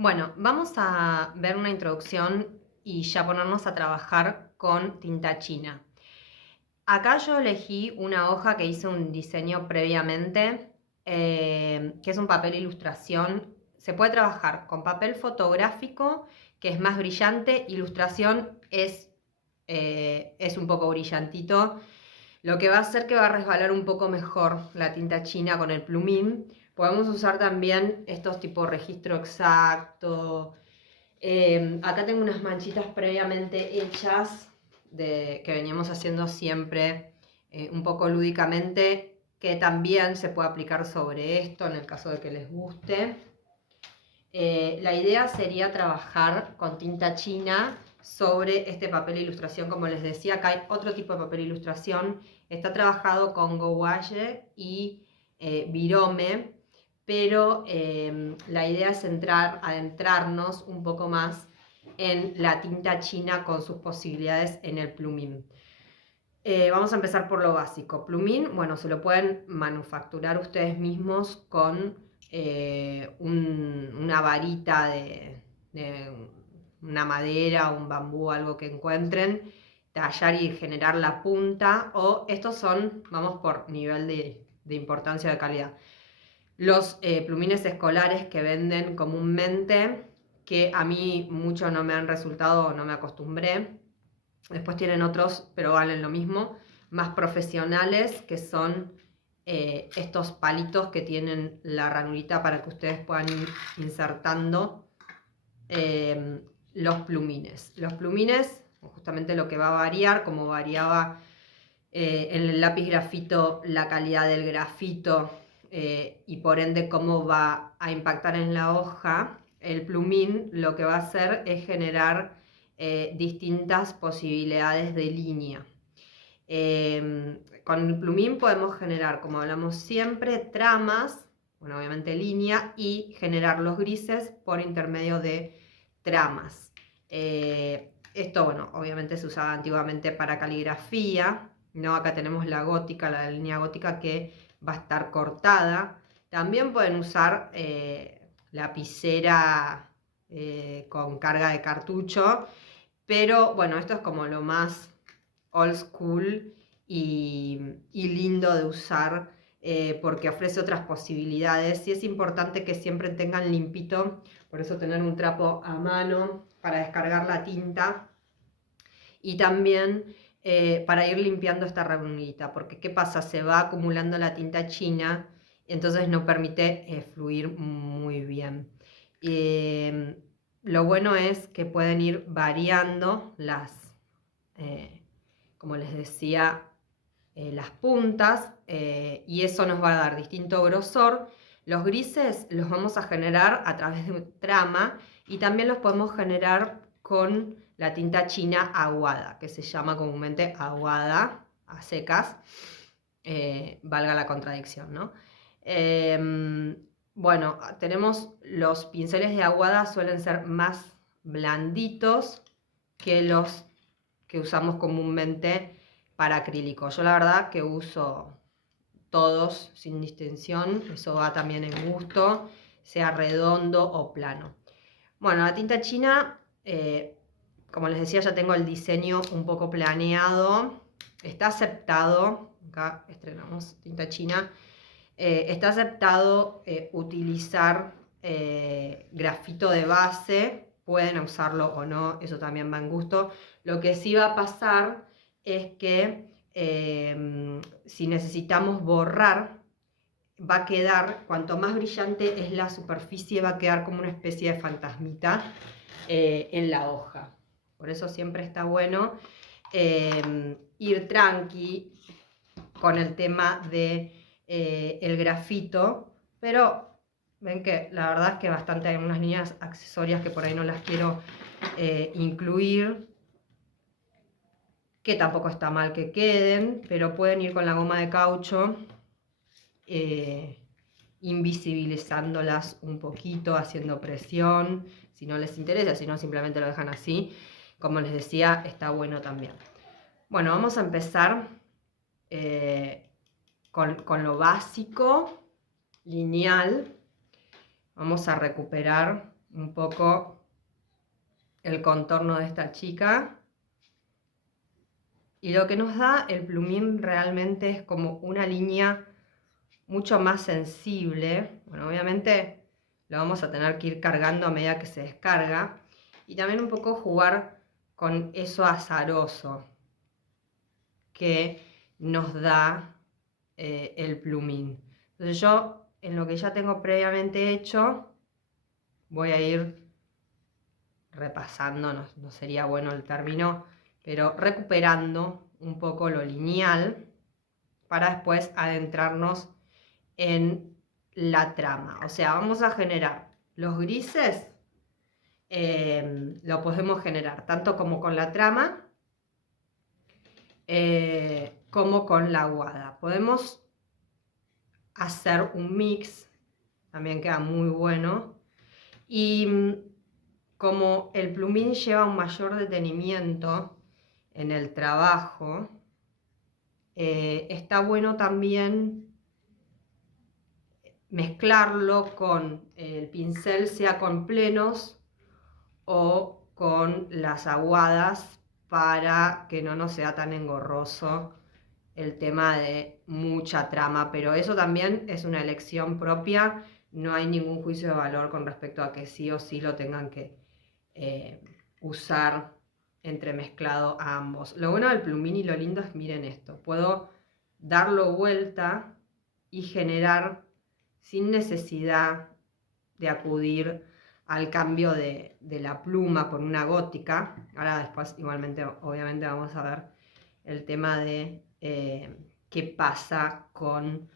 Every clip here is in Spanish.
Bueno, vamos a ver una introducción y ya ponernos a trabajar con tinta china. Acá yo elegí una hoja que hice un diseño previamente, que es un papel ilustración. Se puede trabajar con papel fotográfico, que es más brillante. Ilustración es un poco brillantito, lo que va a hacer que va a resbalar un poco mejor la tinta china con el plumín. Podemos usar también estos tipo registro exacto. Acá tengo unas manchitas previamente hechas que veníamos haciendo siempre un poco lúdicamente, que también se puede aplicar sobre esto en el caso de que les guste. La idea sería trabajar con tinta china sobre este papel de ilustración. Como les decía, acá hay otro tipo de papel de ilustración. Está trabajado con gouache y virome, pero la idea es adentrarnos un poco más en la tinta china con sus posibilidades en el plumín. Vamos a empezar por lo básico. Plumín, bueno, se lo pueden manufacturar ustedes mismos con una varita de una madera, un bambú, algo que encuentren, tallar y generar la punta. O estos son, vamos por nivel de importancia de calidad, los plumines escolares que venden comúnmente, que a mí mucho no me han resultado, no me acostumbré. Después tienen otros, pero valen lo mismo, más profesionales, que son estos palitos que tienen la ranurita para que ustedes puedan ir insertando los plumines. Los plumines, justamente lo que va a variar, como variaba en el lápiz grafito la calidad del grafito y por ende cómo va a impactar en la hoja, el plumín lo que va a hacer es generar distintas posibilidades de línea. Con el plumín podemos generar, como hablamos siempre, tramas, bueno, obviamente línea, y generar los grises por intermedio de tramas. Esto, bueno, obviamente se usaba antiguamente para caligrafía, ¿no? Acá tenemos la gótica, la línea gótica que va a estar cortada. También pueden usar lapicera con carga de cartucho, pero bueno, esto es como lo más old school y lindo de usar porque ofrece otras posibilidades y es importante que siempre tengan limpito, por eso tener un trapo a mano para descargar la tinta y también para ir limpiando esta ranurita, porque ¿qué pasa? Se va acumulando la tinta china y entonces no permite fluir muy bien. Lo bueno es que pueden ir variando como les decía, las puntas y eso nos va a dar distinto grosor. Los grises los vamos a generar a través de trama y también los podemos generar con la tinta china aguada, que se llama comúnmente aguada a secas, valga la contradicción, ¿no? Bueno, tenemos los pinceles de aguada, suelen ser más blanditos que los que usamos comúnmente para acrílico. Yo la verdad que uso todos sin distinción, eso va también en gusto, sea redondo o plano. Bueno, la tinta china, como les decía, ya tengo el diseño un poco planeado, está aceptado, acá estrenamos tinta china, está aceptado utilizar grafito de base, pueden usarlo o no, eso también va en gusto. Lo que sí va a pasar es que si necesitamos borrar, va a quedar, cuanto más brillante es la superficie, va a quedar como una especie de fantasmita en la hoja. Por eso siempre está bueno ir tranqui con el tema de el grafito, pero ven que la verdad es que bastante hay unas líneas accesorias que por ahí no las quiero incluir, que tampoco está mal que queden, pero pueden ir con la goma de caucho invisibilizándolas un poquito, haciendo presión, si no les interesa, si no simplemente lo dejan así. Como les decía, está bueno también. Bueno, vamos a empezar con lo básico, lineal. Vamos a recuperar un poco el contorno de esta chica. Y lo que nos da el plumín realmente es como una línea mucho más sensible. Bueno, obviamente lo vamos a tener que ir cargando a medida que se descarga. Y también un poco jugar con eso azaroso que nos da el plumín. Entonces yo, en lo que ya tengo previamente hecho, voy a ir repasando, no sería bueno el término, pero recuperando un poco lo lineal para después adentrarnos en la trama. O sea, vamos a generar los grises, lo podemos generar tanto como con la trama, como con la aguada. Podemos hacer un mix, también queda muy bueno. Y como el plumín lleva un mayor detenimiento en el trabajo, está bueno también mezclarlo con el pincel, sea con plenos o con las aguadas, para que no nos sea tan engorroso el tema de mucha trama, pero eso también es una elección propia, no hay ningún juicio de valor con respecto a que sí o sí lo tengan que usar entremezclado a ambos. Lo bueno del plumín y lo lindo es, miren esto, puedo darlo vuelta y generar sin necesidad de acudir al cambio de la pluma por una gótica. Ahora después igualmente obviamente vamos a ver el tema de qué pasa con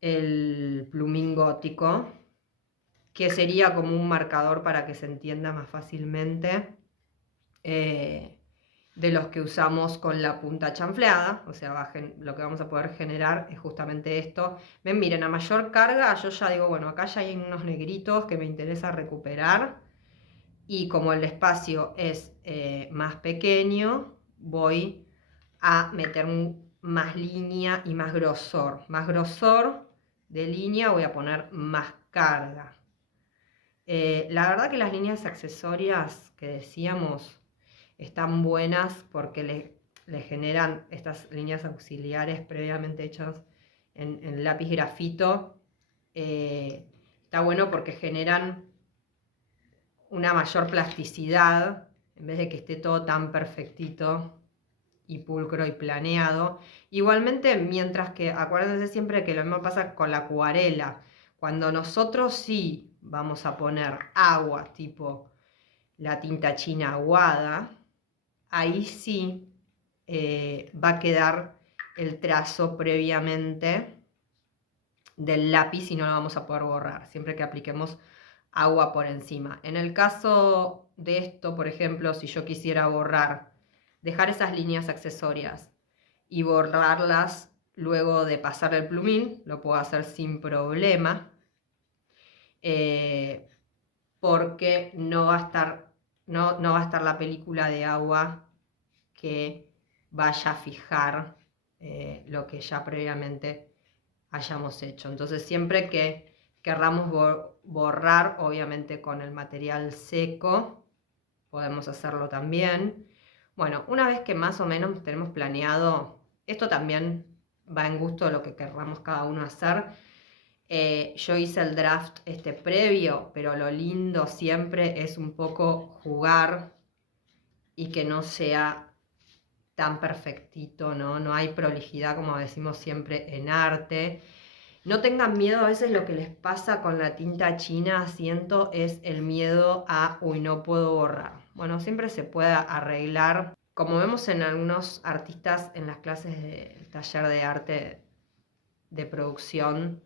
el plumín gótico, que sería como un marcador para que se entienda más fácilmente, de los que usamos con la punta chanfleada. O sea, lo que vamos a poder generar es justamente esto. Ven, miren, a mayor carga yo ya digo, bueno, acá ya hay unos negritos que me interesa recuperar, y como el espacio es más pequeño, voy a meter más línea y más grosor. Más grosor de línea, voy a poner más carga. La verdad que las líneas accesorias que decíamos están buenas porque le generan estas líneas auxiliares previamente hechas en lápiz grafito. Está bueno porque generan una mayor plasticidad, en vez de que esté todo tan perfectito y pulcro y planeado. Igualmente, mientras que acuérdense siempre que lo mismo pasa con la acuarela. Cuando nosotros sí vamos a poner agua, tipo la tinta china aguada, ahí sí va a quedar el trazo previamente del lápiz y no lo vamos a poder borrar, siempre que apliquemos agua por encima. En el caso de esto, por ejemplo, si yo quisiera borrar, dejar esas líneas accesorias y borrarlas luego de pasar el plumín, lo puedo hacer sin problema, porque no va a estar la película de agua que vaya a fijar lo que ya previamente hayamos hecho. Entonces, siempre que querramos borrar, obviamente con el material seco, podemos hacerlo también. Bueno, una vez que más o menos tenemos planeado, esto también va en gusto de lo que querramos cada uno hacer. Yo hice el draft previo, pero lo lindo siempre es un poco jugar y que no sea tan perfectito, ¿no? No hay prolijidad, como decimos siempre en arte. No tengan miedo, a veces lo que les pasa con la tinta china, siento, es el miedo a, uy, no puedo borrar. Bueno, siempre se puede arreglar. Como vemos en algunos artistas en las clases del taller de arte de producción,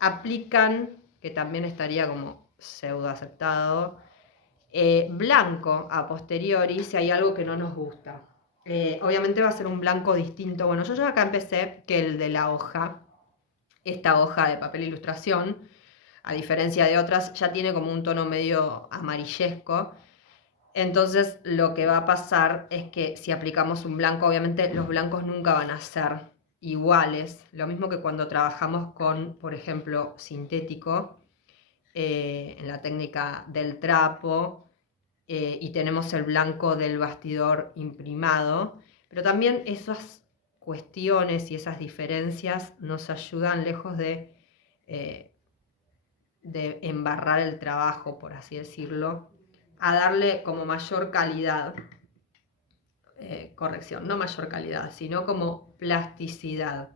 aplican, que también estaría como pseudo aceptado, blanco a posteriori si hay algo que no nos gusta. Obviamente va a ser un blanco distinto. Bueno, yo ya acá empecé que el de la hoja, esta hoja de papel ilustración, a diferencia de otras, ya tiene como un tono medio amarillesco. Entonces lo que va a pasar es que si aplicamos un blanco, obviamente los blancos nunca van a ser iguales. Lo mismo que cuando trabajamos con, por ejemplo, sintético, en la técnica del trapo, y tenemos el blanco del bastidor imprimado, pero también esas cuestiones y esas diferencias nos ayudan, lejos de embarrar el trabajo, por así decirlo, a darle como mayor calidad, corrección, no mayor calidad, sino como plasticidad.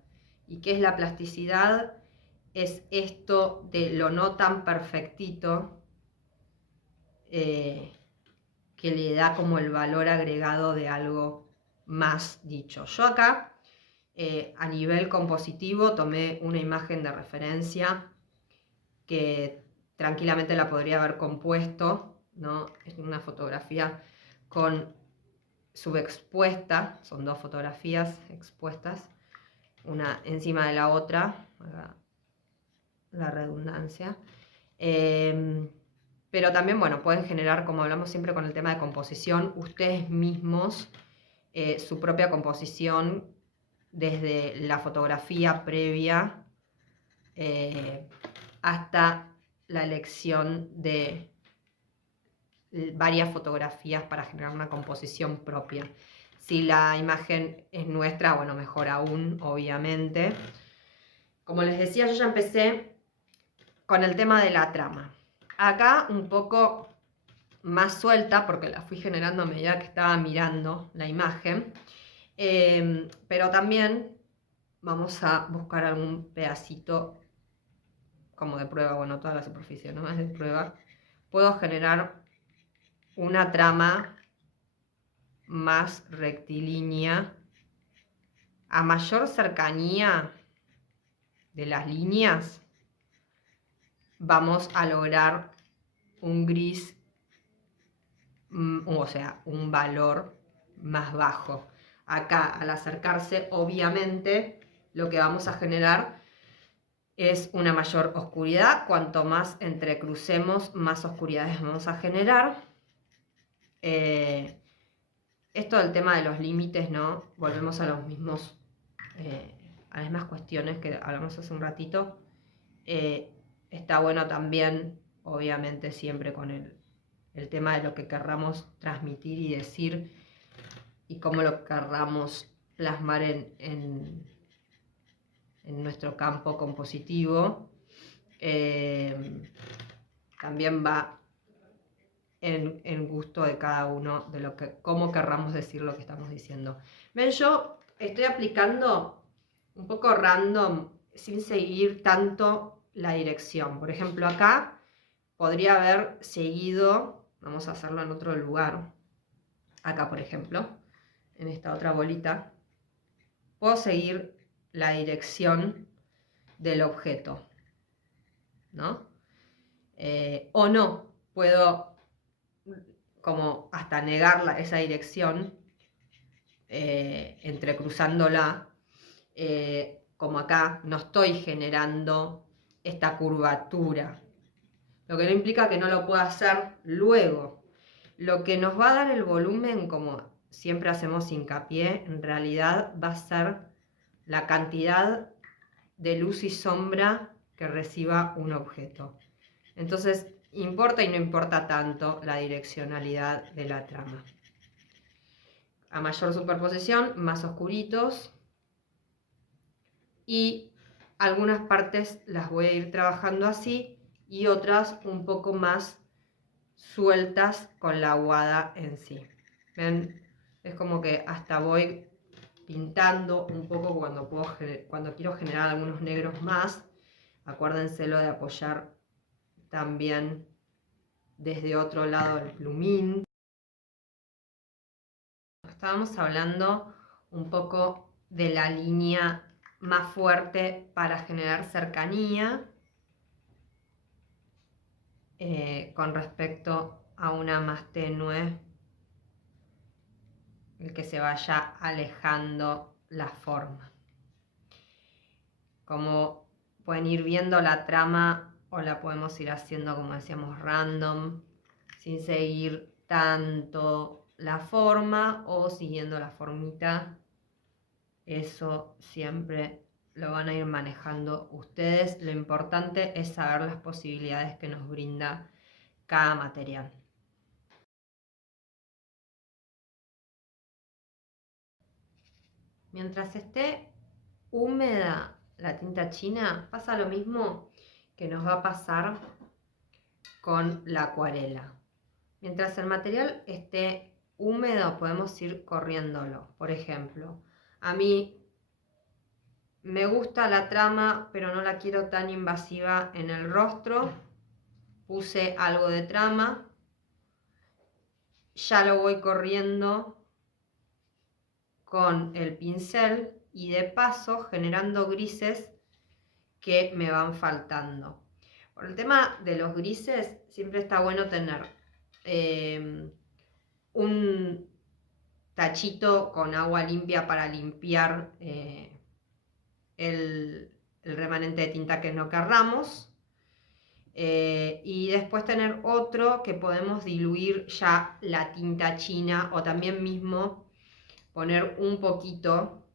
¿Y qué es la plasticidad? Es esto de lo no tan perfectito, que le da como el valor agregado de algo más dicho. Yo acá, a nivel compositivo, tomé una imagen de referencia que tranquilamente la podría haber compuesto, ¿no? Es una fotografía con subexpuesta, son dos fotografías expuestas, una encima de la otra, la redundancia. Pero también, bueno, pueden generar, como hablamos siempre con el tema de composición, ustedes mismos su propia composición desde la fotografía previa hasta la elección de varias fotografías para generar una composición propia. Si la imagen es nuestra, bueno, mejor aún, obviamente. Como les decía, yo ya empecé con el tema de la trama. Acá un poco más suelta, porque la fui generando a medida que estaba mirando la imagen. Pero también vamos a buscar algún pedacito como de prueba, bueno, toda la superficie, ¿no? Es de prueba. Puedo generar una trama más rectilínea. A mayor cercanía de las líneas, vamos a lograr un gris, o sea, un valor más bajo. Acá, al acercarse, obviamente, lo que vamos a generar es una mayor oscuridad. Cuanto más entrecrucemos, más oscuridades vamos a generar. Esto del tema de los límites, ¿no? Volvemos a los mismos, a las mismas cuestiones que hablamos hace un ratito. Está bueno también, obviamente, siempre con el tema de lo que querramos transmitir y decir y cómo lo querramos plasmar en nuestro campo compositivo. También va en gusto de cada uno de lo que, cómo querramos decir lo que estamos diciendo. Ven, yo estoy aplicando un poco random, sin seguir tanto la dirección. Por ejemplo, acá podría haber seguido, vamos a hacerlo en otro lugar, acá por ejemplo, en esta otra bolita, puedo seguir la dirección del objeto, ¿no? O no, puedo como hasta negar esa dirección, entrecruzándola, como acá no estoy generando esta curvatura, lo que no implica que no lo pueda hacer luego. Lo que nos va a dar el volumen, como siempre hacemos hincapié, en realidad va a ser la cantidad de luz y sombra que reciba un objeto. Entonces, importa y no importa tanto la direccionalidad de la trama. A mayor superposición, más oscuritos. Y algunas partes las voy a ir trabajando así y otras un poco más sueltas con la aguada en sí. ¿Ven? Es como que hasta voy pintando un poco cuando quiero generar algunos negros más. Acuérdense lo de apoyar también desde otro lado el plumín. Estábamos hablando un poco de la línea más fuerte para generar cercanía, con respecto a una más tenue, el que se vaya alejando la forma. Como pueden ir viendo, la trama o la podemos ir haciendo, como decíamos, random, sin seguir tanto la forma o siguiendo la formita. Eso siempre lo van a ir manejando ustedes. Lo importante es saber las posibilidades que nos brinda cada material. Mientras esté húmeda la tinta china, pasa lo mismo que nos va a pasar con la acuarela. Mientras el material esté húmedo, podemos ir corriéndolo. Por ejemplo, a mí me gusta la trama, pero no la quiero tan invasiva en el rostro. Puse algo de trama. Ya lo voy corriendo con el pincel y de paso generando grises que me van faltando. Por el tema de los grises, siempre está bueno tener un tachito con agua limpia para limpiar el remanente de tinta que no querramos. Y después tener otro que podemos diluir ya la tinta china, o también mismo poner un poquito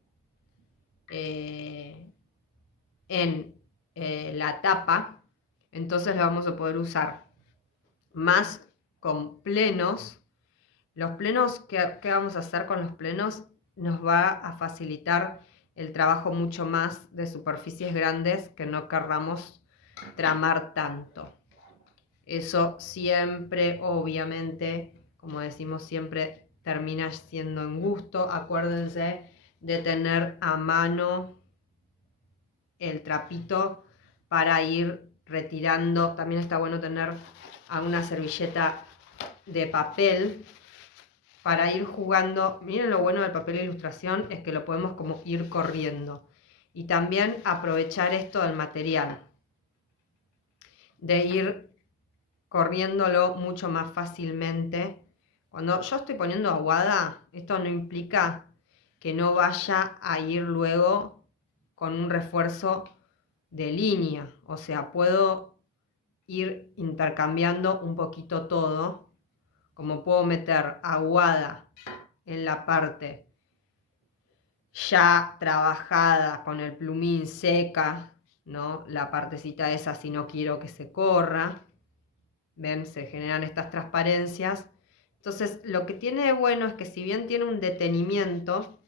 en la tapa. Entonces lo vamos a poder usar más con plenos. Los plenos, ¿qué vamos a hacer con los plenos? Nos va a facilitar el trabajo mucho más de superficies grandes que no querramos tramar tanto. Eso siempre, obviamente, como decimos siempre, termina siendo en gusto. Acuérdense de tener a mano el trapito para ir retirando. También está bueno tener una servilleta de papel para ir jugando. Miren lo bueno del papel de ilustración, es que lo podemos como ir corriendo. Y también aprovechar esto del material, de ir corriéndolo mucho más fácilmente. Cuando yo estoy poniendo aguada, esto no implica que no vaya a ir luego con un refuerzo de línea. O sea, puedo ir intercambiando un poquito todo, como puedo meter aguada en la parte ya trabajada con el plumín seca, ¿no? La partecita esa, si no quiero que se corra. ¿Ven? Se generan estas transparencias. Entonces, lo que tiene de bueno es que si bien tiene un detenimiento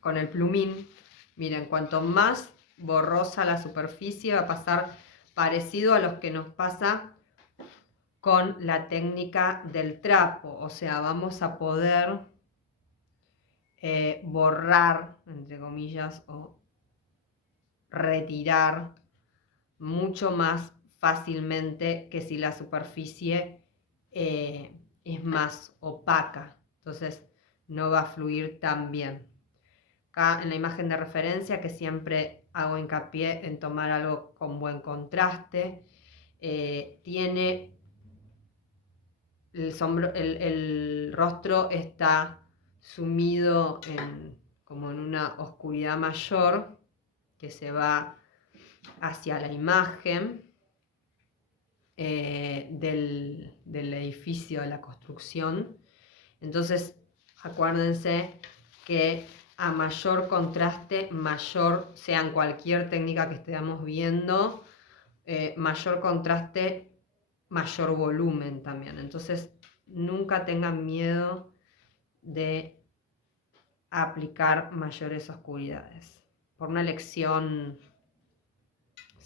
con el plumín, miren, cuanto más borrosa la superficie va a pasar parecido a lo que nos pasa con la técnica del trapo. O sea, vamos a poder borrar, entre comillas, o retirar mucho más fácilmente que si la superficie es más opaca. Entonces no va a fluir tan bien. Acá en la imagen de referencia, que siempre hago hincapié en tomar algo con buen contraste, tiene el rostro está sumido como en una oscuridad mayor que se va hacia la imagen del edificio, de la construcción. Entonces acuérdense que a mayor contraste, mayor, sea en cualquier técnica que estemos viendo, mayor contraste, mayor volumen también. Entonces nunca tengan miedo de aplicar mayores oscuridades. Por una elección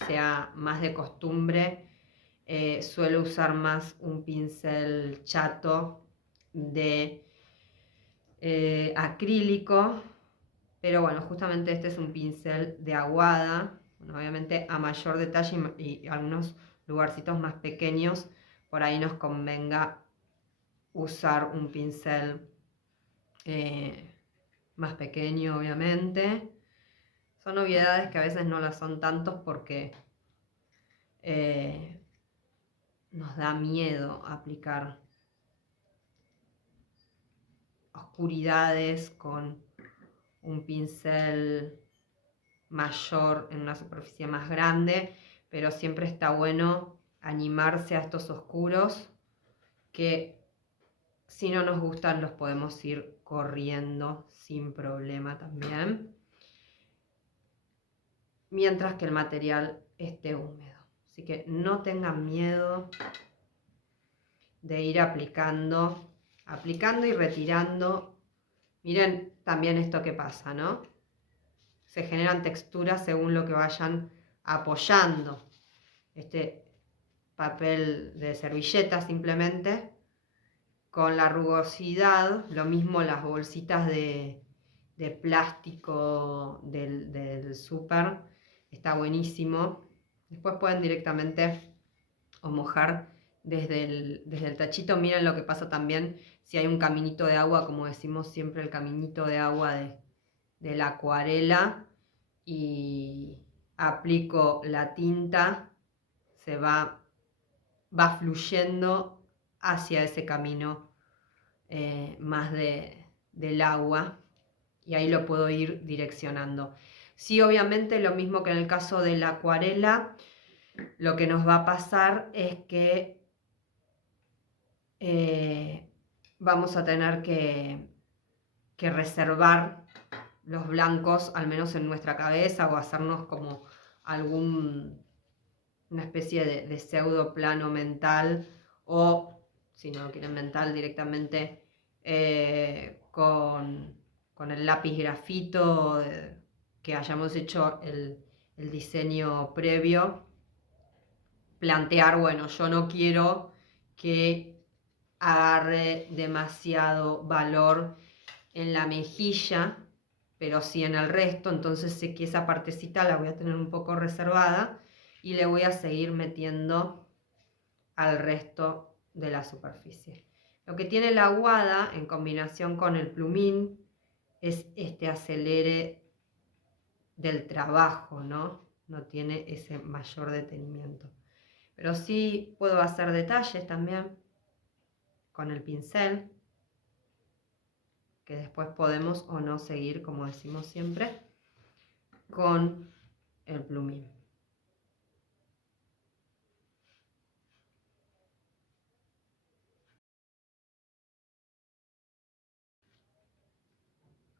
sea más de costumbre, suelo usar más un pincel chato de acrílico, pero bueno, justamente este es un pincel de aguada. Bueno, obviamente a mayor detalle y algunos lugarcitos más pequeños, por ahí nos convenga usar un pincel más pequeño, obviamente. Son obviedades que a veces no las son tantos porque nos da miedo aplicar oscuridades con un pincel mayor en una superficie más grande, pero siempre está bueno animarse a estos oscuros que si no nos gustan los podemos ir corriendo sin problema también. mientras que el material esté húmedo. Así que no tengan miedo de ir aplicando y retirando. Miren también esto que pasa, ¿no? Se generan texturas según lo que vayan apoyando. Este papel de servilleta simplemente, con la rugosidad, lo mismo las bolsitas de plástico del súper, está buenísimo. Después pueden directamente o mojar desde el tachito. Miren lo que pasa también si hay un caminito de agua, como decimos siempre, el caminito de agua de la acuarela, y aplico la tinta, se va fluyendo hacia ese camino más del agua, y ahí lo puedo ir direccionando. Sí, obviamente lo mismo que en el caso de la acuarela, lo que nos va a pasar es que vamos a tener que reservar los blancos, al menos en nuestra cabeza, o hacernos como una especie de pseudo plano mental, o si no lo quieren mental, directamente con el lápiz grafito que hayamos hecho el diseño previo, plantear, bueno, yo no quiero que agarre demasiado valor en la mejilla, pero sí en el resto, entonces sé que esa partecita la voy a tener un poco reservada y le voy a seguir metiendo al resto de la superficie. Lo que tiene la aguada en combinación con el plumín es este acelere del trabajo, ¿no? No tiene ese mayor detenimiento. Pero sí puedo hacer detalles también con el pincel, que después podemos o no seguir, como decimos siempre, con el plumín.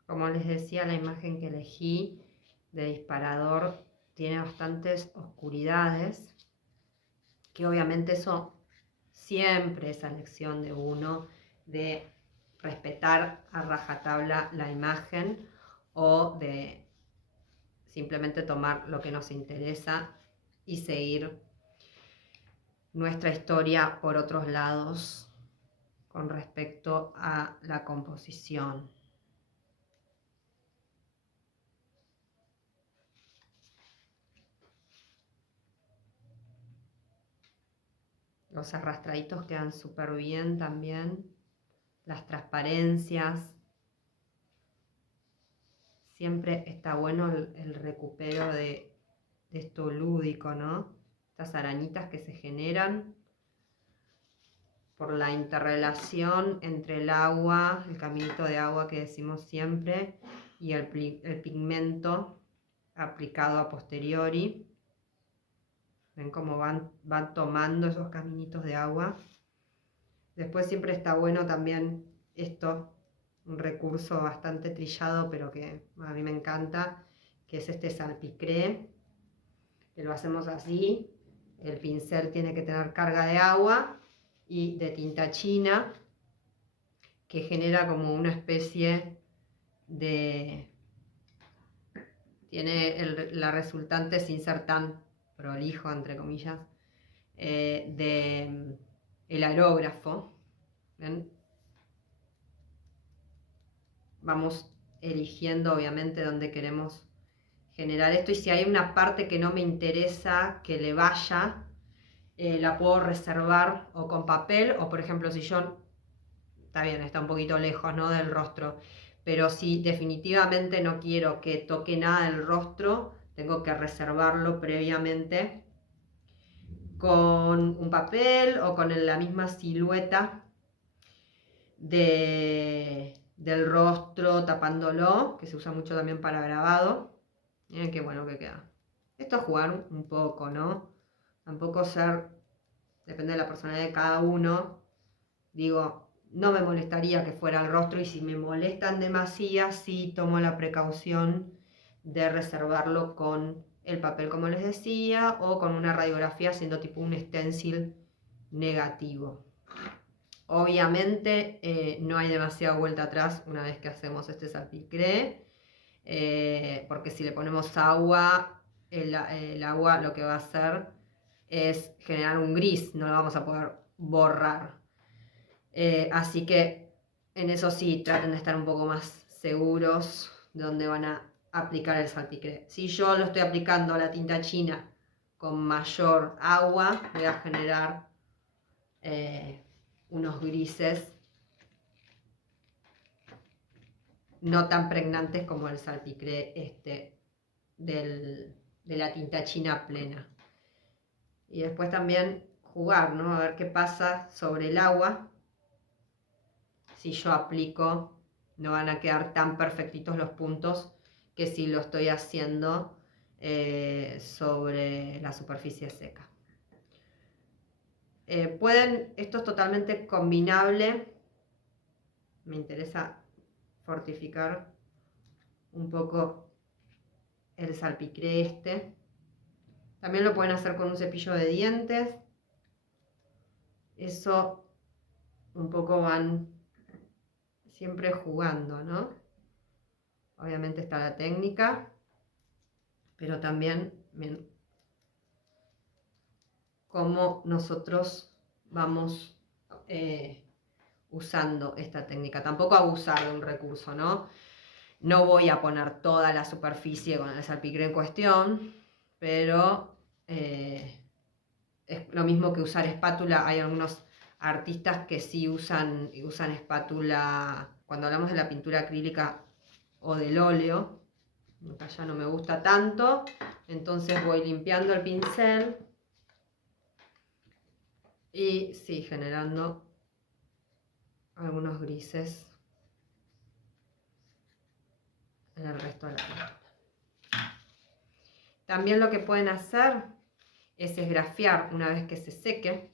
Como les decía, la imagen que elegí de disparador tiene bastantes oscuridades, que obviamente eso siempre es elección de uno, de respetar a rajatabla la imagen o de simplemente tomar lo que nos interesa y seguir nuestra historia por otros lados con respecto a la composición. Los arrastraditos quedan súper bien también, las transparencias. Siempre está bueno el recupero de esto lúdico, ¿no? Estas arañitas que se generan por la interrelación entre el agua, el caminito de agua que decimos siempre, y el pigmento aplicado a posteriori. Ven cómo van tomando esos caminitos de agua. Después siempre está bueno también esto, un recurso bastante trillado, pero que a mí me encanta, que es este salpicré, que lo hacemos así. El pincel tiene que tener carga de agua y de tinta china, que genera como una especie de... Tiene la resultante, sin ser tan prolijo, entre comillas, de el aerógrafo. ¿Ven? Vamos eligiendo obviamente dónde queremos generar esto, y si hay una parte que no me interesa que le vaya, la puedo reservar o con papel, o por ejemplo si yo, está bien, está un poquito lejos, ¿no?, del rostro, pero si definitivamente no quiero que toque nada del rostro, tengo que reservarlo previamente con un papel o con la misma silueta del rostro tapándolo, que se usa mucho también para grabado. Miren qué bueno que queda. Esto es jugar un poco, ¿no? Tampoco ser, depende de la personalidad de cada uno. Digo, no me molestaría que fuera el rostro, y si me molestan demasiado, sí tomo la precaución de reservarlo con el papel como les decía, o con una radiografía haciendo tipo un stencil negativo. Obviamente no hay demasiada vuelta atrás una vez que hacemos este salpicré, porque si le ponemos agua, el agua lo que va a hacer es generar un gris, no lo vamos a poder borrar. Así que en eso sí, traten de estar un poco más seguros de dónde van a aplicar el salpicré. Si yo lo estoy aplicando a la tinta china con mayor agua, voy a generar unos grises no tan pregnantes como el salpicré de la tinta china plena. Y después también jugar, ¿no? A ver qué pasa sobre el agua. Si yo aplico, no van a quedar tan perfectitos los puntos que si lo estoy haciendo sobre la superficie seca. Esto es totalmente combinable. Me interesa fortificar un poco el salpicré También lo pueden hacer con un cepillo de dientes. Eso un poco van siempre jugando, ¿no? Obviamente está la técnica, pero también cómo nosotros vamos usando esta técnica. Tampoco abusar de un recurso, ¿no? No voy a poner toda la superficie con el salpicré en cuestión, pero es lo mismo que usar espátula. Hay algunos artistas que sí usan espátula cuando hablamos de la pintura acrílica o del óleo. Acá ya no me gusta tanto, entonces voy limpiando el pincel y sí, generando algunos grises en el resto de la pintura. También lo que pueden hacer es esgrafiar una vez que se seque.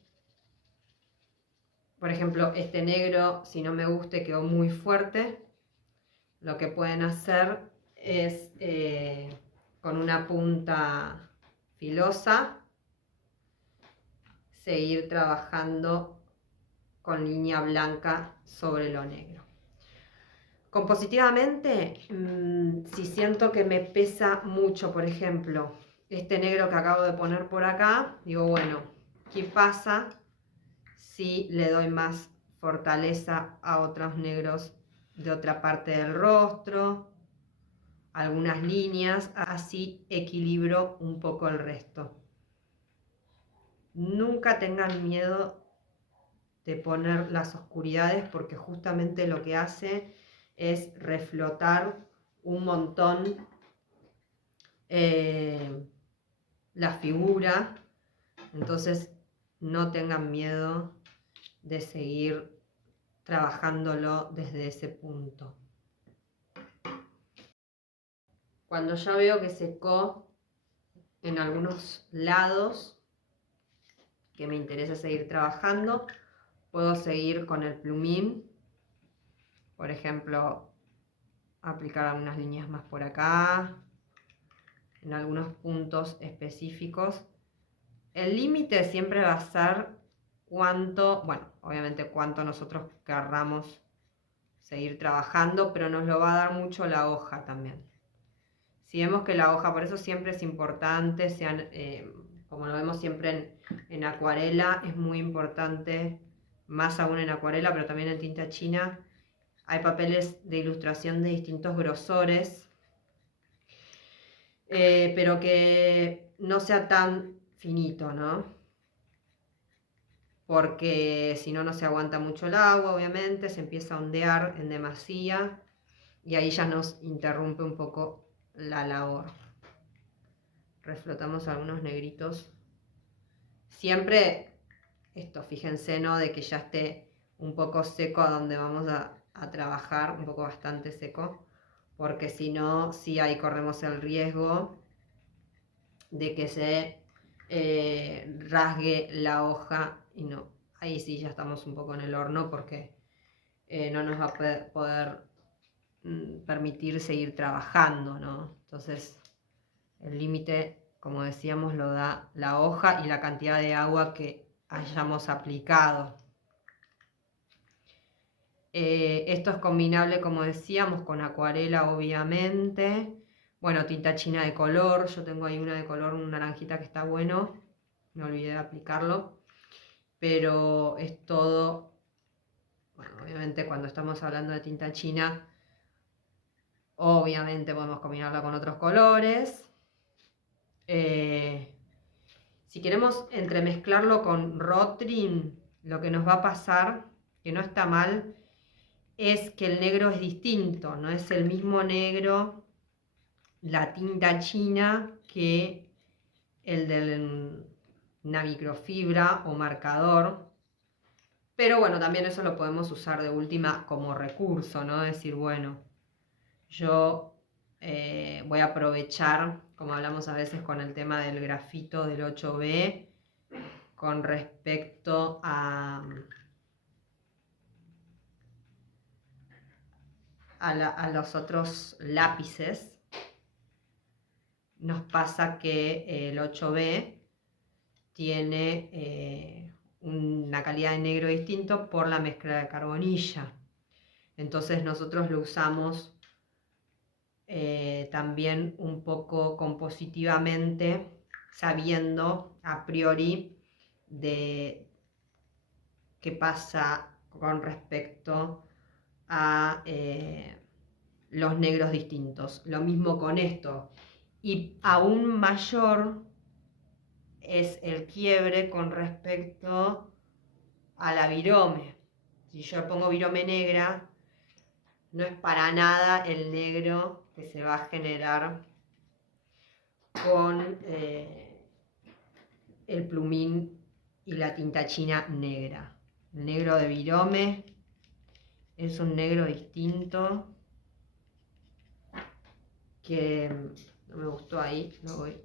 Por ejemplo, este negro, si no me gusta, quedó muy fuerte. Lo que pueden hacer es con una punta filosa seguir trabajando con línea blanca sobre lo negro. Compositivamente, si siento que me pesa mucho, por ejemplo, este negro que acabo de poner por acá, digo, bueno, ¿qué pasa si le doy más fortaleza a otros negros de otra parte del rostro, algunas líneas, así equilibro un poco el resto? Nunca tengan miedo de poner las oscuridades, porque justamente lo que hace es reflotar un montón la figura. Entonces no tengan miedo de seguir trabajándolo desde ese punto. Cuando ya veo que secó en algunos lados que me interesa seguir trabajando, puedo seguir con el plumín. Por ejemplo, aplicar algunas líneas más por acá, en algunos puntos específicos. El límite siempre va a ser cuánto, bueno, obviamente cuánto nosotros querramos seguir trabajando, pero nos lo va a dar mucho la hoja también. Si vemos que la hoja, por eso siempre es importante, como lo vemos siempre en acuarela, es muy importante, más aún en acuarela, pero también en tinta china, hay papeles de ilustración de distintos grosores, pero que no sea tan finito, ¿no? Porque si no, no se aguanta mucho el agua, obviamente, se empieza a ondear en demasía y ahí ya nos interrumpe un poco la labor. Reflotamos algunos negritos. Siempre esto, fíjense, ¿no? De que ya esté un poco seco a donde vamos a trabajar, un poco bastante seco, porque si no, sí ahí corremos el riesgo de que se rasgue la hoja y no, ahí sí ya estamos un poco en el horno, porque no nos va a poder permitir seguir trabajando, ¿no? Entonces el límite como decíamos, lo da la hoja y la cantidad de agua que hayamos aplicado. Esto es combinable, como decíamos, con acuarela, obviamente. Bueno, tinta china de color. Yo tengo ahí una de color, un naranjita que está bueno. Me olvidé de aplicarlo. Pero es todo... Bueno, obviamente cuando estamos hablando de tinta china, obviamente podemos combinarla con otros colores. Si queremos entremezclarlo con Rotring, lo que nos va a pasar, que no está mal, es que el negro es distinto, no es el mismo negro la tinta china que el de una microfibra o marcador. Pero bueno, también eso lo podemos usar de última como recurso, ¿no? Decir, bueno, yo voy a aprovechar, como hablamos a veces con el tema del grafito del 8B, con respecto a los otros lápices. Nos pasa que el 8B tiene una calidad de negro distinto por la mezcla de carbonilla. Entonces nosotros lo usamos también un poco compositivamente, sabiendo a priori de qué pasa con respecto a los negros distintos. Lo mismo con esto. Y aún mayor es el quiebre con respecto a la virome. Si yo pongo virome negra, no es para nada el negro que se va a generar con el plumín y la tinta china negra. El negro de virome es un negro distinto que no me gustó ahí, lo voy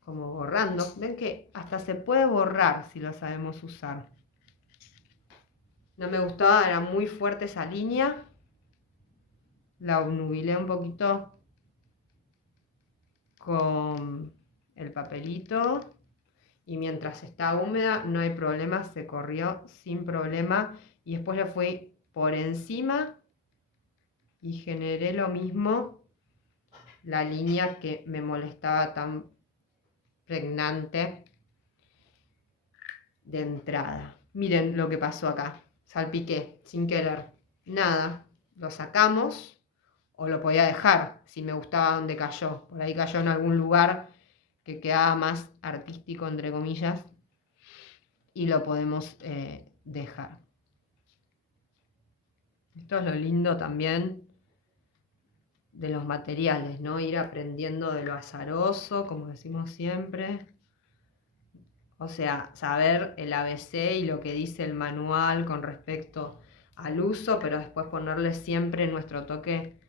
como borrando. Ven que hasta se puede borrar si lo sabemos usar. No me gustaba, era muy fuerte esa línea. La obnubilé un poquito con el papelito y mientras está húmeda no hay problema, se corrió sin problema y después le fui por encima y generé lo mismo, la línea que me molestaba tan pregnante de entrada. Miren lo que pasó acá, salpiqué sin querer, nada, lo sacamos o lo podía dejar si me gustaba donde cayó, por ahí cayó en algún lugar que quedaba más artístico entre comillas y lo podemos dejar. Esto es lo lindo también de los materiales, ¿no? Ir aprendiendo de lo azaroso, como decimos siempre. O sea, saber el ABC y lo que dice el manual con respecto al uso, pero después ponerle siempre nuestro toque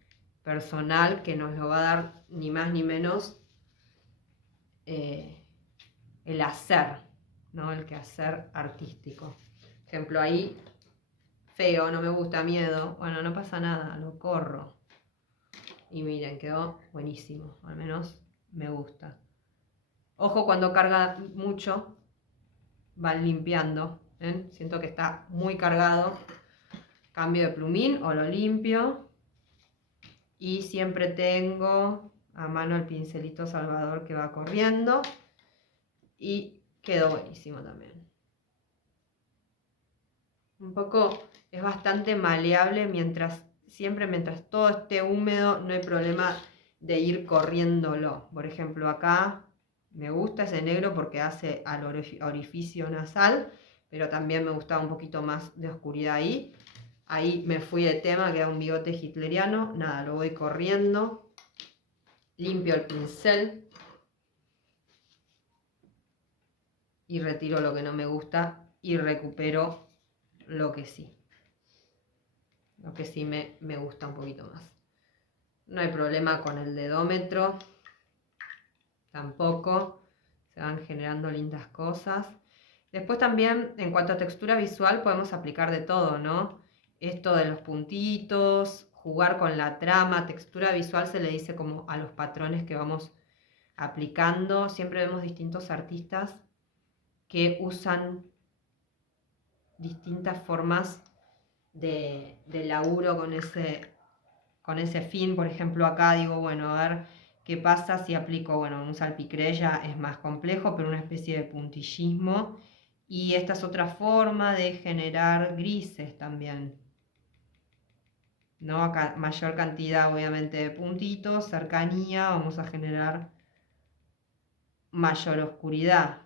personal que nos lo va a dar ni más ni menos el hacer, ¿no? El quehacer artístico. Ejemplo, ahí, feo, no me gusta, miedo. Bueno, no pasa nada, lo corro. Y miren, quedó buenísimo, al menos me gusta. Ojo cuando carga mucho, van limpiando. ¿Ven? Siento que está muy cargado. Cambio de plumín o lo limpio. Y siempre tengo a mano el pincelito Salvador que va corriendo. Y quedó buenísimo también. Un poco es bastante maleable mientras todo esté húmedo, no hay problema de ir corriéndolo. Por ejemplo, acá me gusta ese negro porque hace al orificio nasal, pero también me gustaba un poquito más de oscuridad ahí. Ahí me fui de tema, queda un bigote hitleriano. Nada, lo voy corriendo. Limpio el pincel. Y retiro lo que no me gusta y recupero lo que sí. Lo que sí me gusta un poquito más. No hay problema con el dedómetro. Tampoco. Se van generando lindas cosas. Después también, en cuanto a textura visual, podemos aplicar de todo, ¿no? Esto de los puntitos, jugar con la trama. Textura visual se le dice como a los patrones que vamos aplicando. Siempre vemos distintos artistas que usan distintas formas de laburo con ese fin. Por ejemplo, acá digo, bueno, a ver qué pasa si aplico, bueno, un salpicré ya es más complejo, pero una especie de puntillismo. Y esta es otra forma de generar grises también, ¿no? Acá mayor cantidad obviamente de puntitos, cercanía, vamos a generar mayor oscuridad.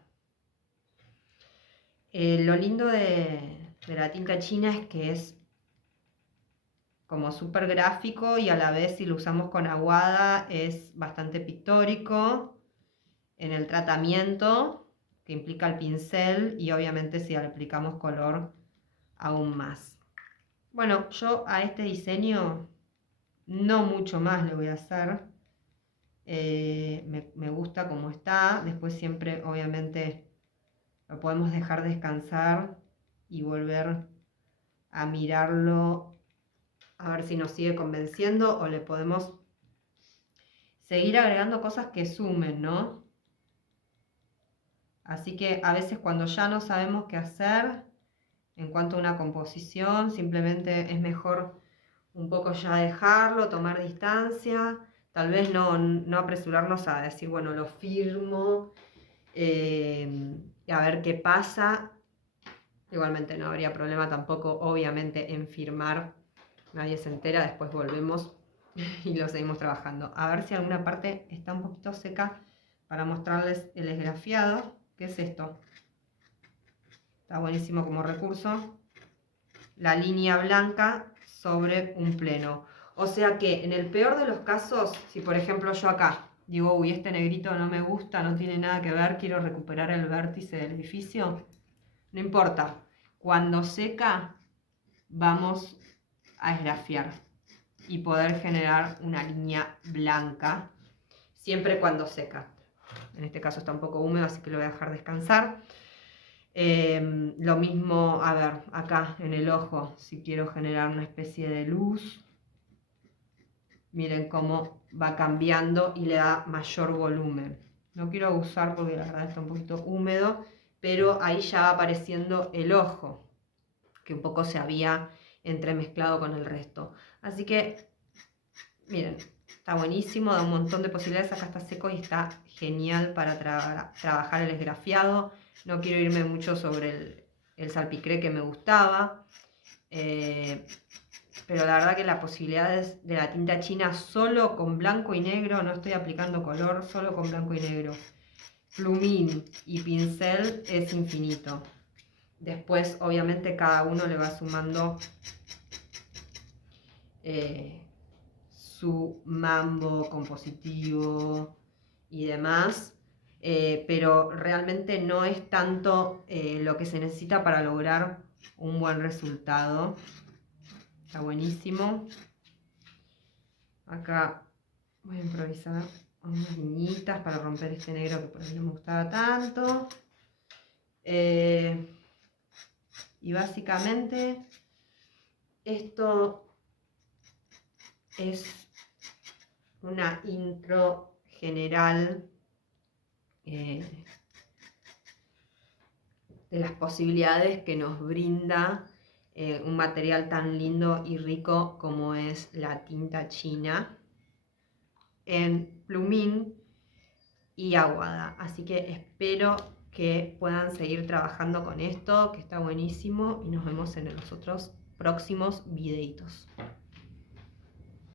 Lo lindo de la tinta china es que es como súper gráfico y a la vez si lo usamos con aguada es bastante pictórico en el tratamiento que implica el pincel y obviamente si le aplicamos color aún más. Bueno, yo a este diseño no mucho más le voy a hacer. Me gusta como está. Después siempre obviamente lo podemos dejar descansar y volver a mirarlo a ver si nos sigue convenciendo o le podemos seguir agregando cosas que sumen, ¿no? Así que a veces cuando ya no sabemos qué hacer en cuanto a una composición, simplemente es mejor un poco ya dejarlo, tomar distancia, tal vez no apresurarnos a decir, bueno, lo firmo y a ver qué pasa. Igualmente no habría problema tampoco, obviamente, en firmar. Nadie se entera, después volvemos y lo seguimos trabajando. A ver si alguna parte está un poquito seca para mostrarles el esgrafiado. ¿Qué es esto? Está buenísimo como recurso. La línea blanca sobre un pleno. O sea que en el peor de los casos, si por ejemplo yo acá digo, uy, este negrito no me gusta, no tiene nada que ver, quiero recuperar el vértice del edificio, no importa. Cuando seca, vamos a esgrafiar y poder generar una línea blanca, siempre cuando seca. En este caso está un poco húmedo, así que lo voy a dejar descansar. Lo mismo, a ver, acá en el ojo, si quiero generar una especie de luz, miren cómo va cambiando y le da mayor volumen. No quiero abusar porque la verdad está un poquito húmedo, pero ahí ya va apareciendo el ojo, que un poco se había entremezclado con el resto. Así que, miren, está buenísimo, da un montón de posibilidades. Acá está seco y está genial para trabajar el esgrafiado. No quiero irme mucho sobre el salpicré que me gustaba. Pero la verdad que las posibilidades de la tinta china solo con blanco y negro, no estoy aplicando color, solo con blanco y negro, plumín y pincel es infinito. Después obviamente cada uno le va sumando su mambo compositivo y demás, pero realmente no es tanto lo que se necesita para lograr un buen resultado. Está buenísimo. Acá voy a improvisar unas liñitas para romper este negro que por ahí no me gustaba tanto. Y básicamente esto es una intro general de las posibilidades que nos brinda un material tan lindo y rico como es la tinta china en plumín y aguada. Así que espero que puedan seguir trabajando con esto, que está buenísimo, y nos vemos en los otros próximos videitos.